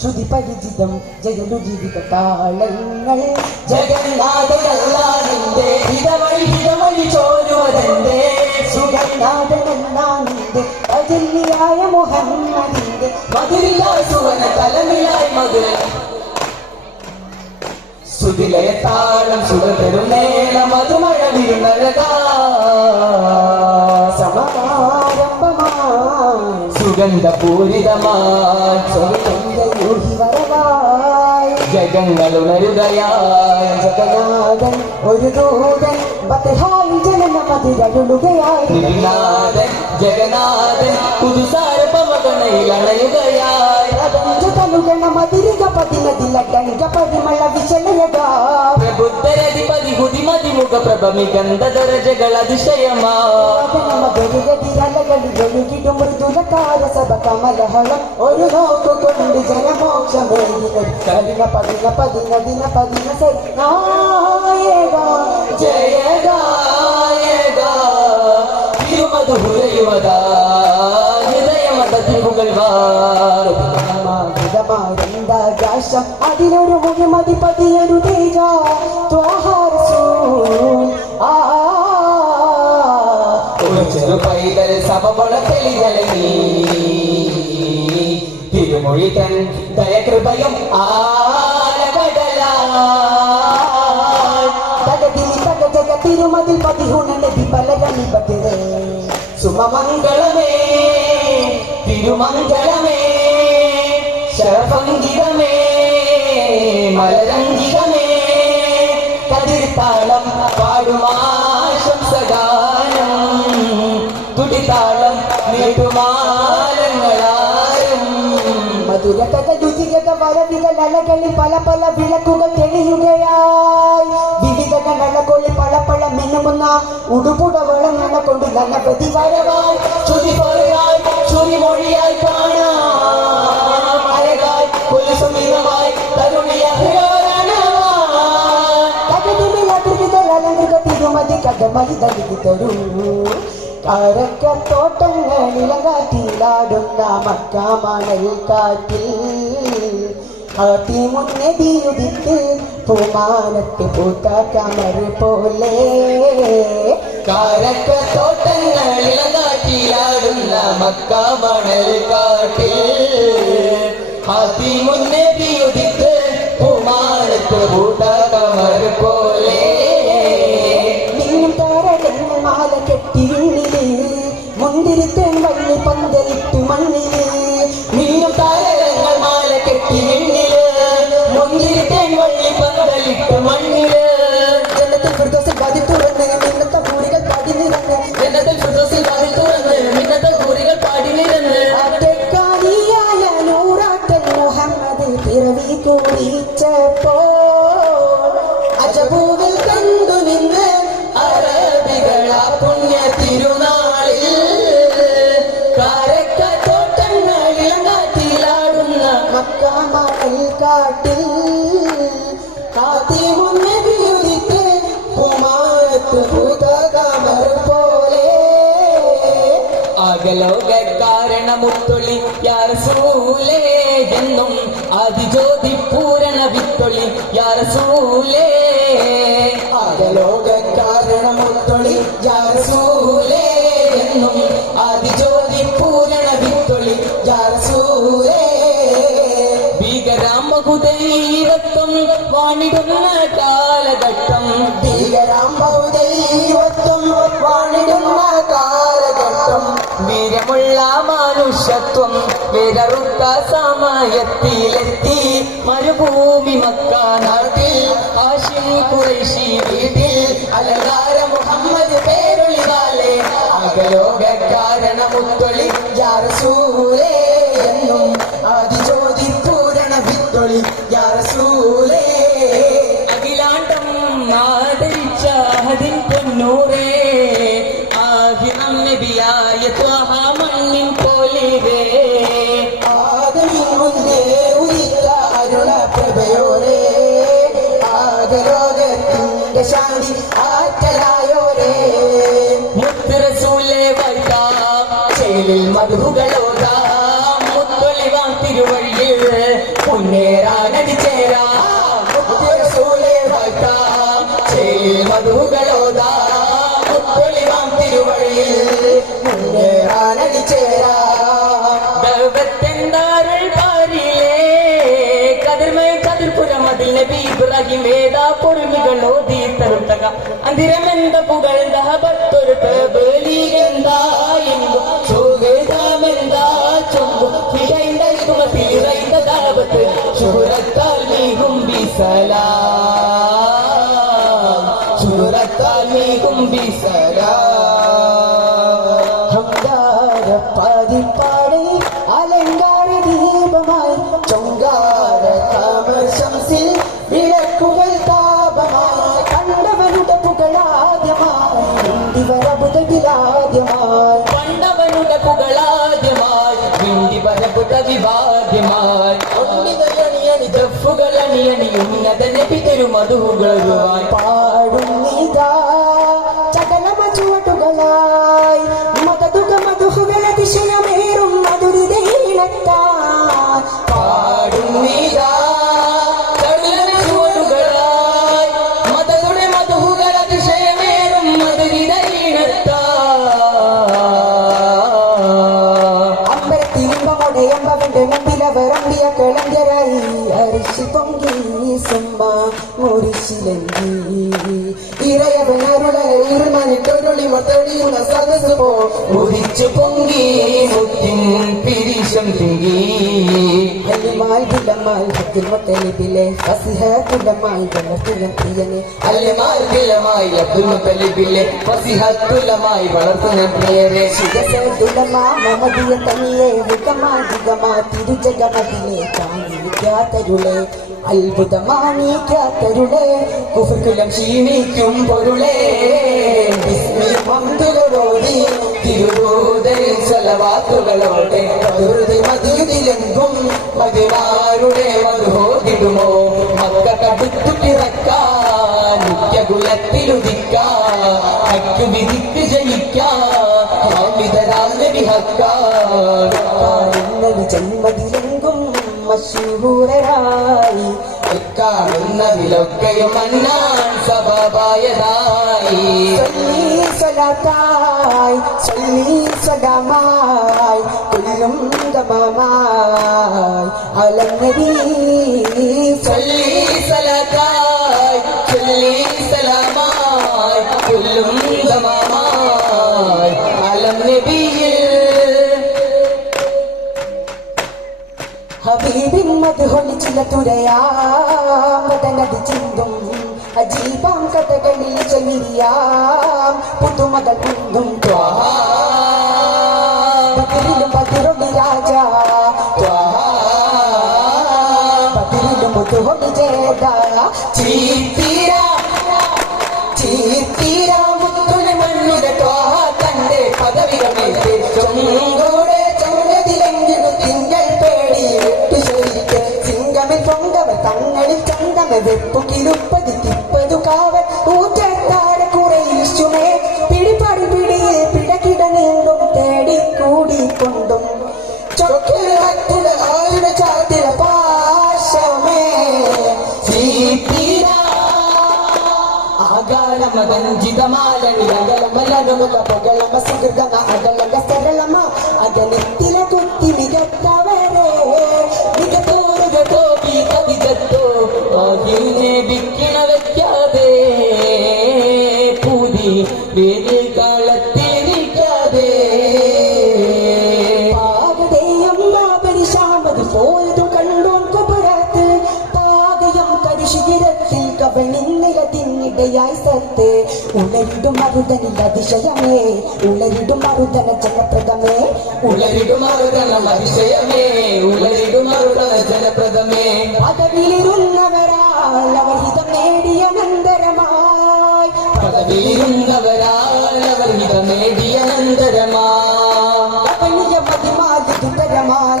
ശ്രുതി പരിചിതം ജഗലു ജീവിത താളങ്ങൾ ജഗന്നാഥനല്ലാതിന്റെ ഹിതവഴി ഹിതവഴി ചോരുവതന്റെ സുഗന്നാഥനല്ലാതിന്റെ അജല്യായ മുഹമ്മദിന്റെ മധുരിലായ സുവന തലമിലായി മധുര സുതിലയ താളം സുഖതരും നേര മധുമഴ വിരുന്നഴകാ. സമാരംഭമായി സുഗന്ധപൂരിതമാ. സ്വഗന്ധയൂഹി വരവായി ജഗങ്ങളുണരുകയായി ജഗന്നാഥൻ ഒരു ദൂതൻ ബത്തഹായി ജനന മതിരരുളുകയായി നിരിനാഥൻ ജഗന്നാഥൻ പുതുസാര പവകണയിൽ അണയുകയായി പ്രപഞ്ച തനുഗണ മതിരിക പതിനതിലട്ടണിക പരിമള വിചലയകാ പ്രബുദ്ധരധിപതി ഹുതിമതി മുഖ പ്രഭ മികന്ത ദരജകൾ അതിശയമാ ഒരു നോക്കു കൊണ്ട് ജനമോക്ഷമേകിന കലിന പതിന പതിന ദിന പതിന സരിനായക ജയ ഗായക തിരുമധു ഹുരയുവതാ ഹൃദയമത തിരുകൾവാ മാതമാരണ്ടാകാശം അതിലൊരു മുഴുമതി പതിയൊരു തേജ ത്വാഹാരസൂൽ ആ പൈതൽ സഭപൊള തെളിതല നീ തിരുമൊഴി തൻ ദയകൃപയും തിരുമതിൽ പതിഹുണന്റെ വിപലരണി ബദിരേ സുമമംഗളമേ തിരുമംഗളമേ ശരഭംഗിതമേ മലരംഗിതമേ കതിർത്താളം പാടുമാശംസഗാനം നീട്ടുമാലങ്ങളാരും മധുര തക രുചിക വരവികൾ അലകളിൽ പല പല വിളക്കുകൾ തെളിയുകയായി വിവിധ കണ്ണളകൊള്ളി പല പല മിന്നുമുന്ന ഉടുപുടവളം കൊണ്ട് ഗണപതി വരവായി ചുരി പറയായി ചുരി മൊഴിയായി കാണാം അഴകായി കുലസുമിതമായി തരുണിയായി തിരുമതി കടമതി നൽകി തരൂ കരക്കത്തോട്ടങ്ങളിലകാറ്റിലാടുന്ന മക്കാമണൽ കാറ്റിൽ മുന്നതിയുദിത്ത് പൂമാനത്ത് പൂത്ത കമർ പോലെ കാരക്ക തോട്ടങ്ങളിലകാട്ടിലാടുന്ന മക്ക മണൽ കാട്ടിൽ കാത്തി മുന്നതിയുദിക്ക് കുമാരത്ത് ഭൂതകമർ പോലെ അകലോക കാരണമുത്തൊളി യാരസൂലേ എന്നും അതിജ്യോതി പൂരണ വിത്തൊളി യാരസൂലേ. ആകലോക വാണിടുന്ന കാലഘട്ടം. ഭീകരാംബൗദൈവത്വം വാണിടുന്ന കാലഘട്ടം. വീരമുള്ള മനുഷ്യത്വം വിരറുത്ത സമയത്തിലെത്തി. മരുഭൂമി മക്ക നാട്ടിൽ ഹാഷിം കുറേശി വീട്ടിൽ. അലങ്കാര മുഹമ്മദ് പേരൊളിവാലെ. അകലോക കാരണമുത്തൊളി ജാരസൂലേ പ്രഭയോരേ മുത്തറസൂലെ വൈകാം ചേലിൽ മധുകളോടാം ರಂಗ ಅಂದಿರಮೆಂದ ಪುಗಳೆಂದ ಭತ್ತೊರಟ ಬೇಲಿಗೆಂದ ಎಂದು ಸೋಗೆದಾಮೆಂದ ಚೊಂಬು ಹಿಡೈಂದ ಕುಮತಿ ರೈಂದ ದಾಬತ್ತು ಶುಭರತ್ತಾಲ್ ನೀ ಗುಂಬಿಸಲಾ പരപുത വിവാദ്യമായി ഒന്നിതയണിയണി ദഫുകളണിയണി ഉന്നത നബി തിരുമധുകളുമായി പാടുന്നിതാ മൊത്തലിബിലെ ഫസിഹ കുലമായി വളർത്തുലം പ്രിയനെ. അല്ലമാർഗിലമായി അബ്ദുൽ മുത്തലിബിലെ ഫസിഹത്തുലമായി വളർത്തുന്ന പ്രിയരെ. ശിവസതുലമാ മമതിയ തനിയെ വികമാ തിരുജഗമതിലെ കാണിക്കാത്തരുളെ അത്ഭുതമാണിക്കാത്തരുളെ. കുഫുക്കുലം ക്ഷീണിക്കും പൊരുളേ. വിസ്മയമന്തുകളോടി തിരുഭൂതരിൽ സ്വലവാക്കുകളോടെ വെറുതെ മതിയുതിലെങ്കും മതിമാരുടെ മധുഹോതിടുമോ മക്ക കടുത്തു പിറക്കാൻ നിത്യകുലത്തിലുദിക്കാൻ ഹക്കു വിധിക്ക് ജയിക്കാൻ ജന്മതിലെങ്കും നബി ഹക്കാൻ വിലൊക്കെയും മന്നാൻ സബബായതായി. സല്ലി സ്വലാത്തായി സല്ലി സ്വലാമായി കൊല്ലും ഗമമായി അലങ്ങരി ചൊല്ലി സലതായി സല്ലി സലാമായി കൊല്ലും ദമാമായി അലം നബിയിൽ ഹബീബിൻ മധുഹൊളി ചില மனது சிந்தும் அஜீவாம் கதகளில் செவிரியாம் புதுமத குந்தும் பதிலும் பதிரொடி ராஜா பதிலும் முதுகொடி ஜேதா சீத்த ಮಲನುಮಲ ಪೊಗಳ ಮಸಗನ ಅಗಲಗ ಸರಳಮ ಅಗಲೆತ್ತಿನ ತುತ್ತಿ ಮಿಗತ್ತವರೇ ಮಿಗತೋರುಗ ಟೋಪಿ ಕವಿಗತ್ತೋ ಆಗಿಯೂ ഉളരിടും മരുതനില്ല അതിശയമേ. ഉളരിടും മരുതന ജനപ്രദമേ. ഉളരിടും മരുതന അതിശയമേ. ഉളരിടും മരുതന ജനപ്രദമേ. പദവിയിലിരുന്നവരാൾ അവർ ഹിതം നേടിയ നന്ദരമായി പദവിയിലിരുന്നവരാൾ അവർ ഹിതം നേടിയ നന്ദരമായി കവലിയ മതിമാതിതരമാൽ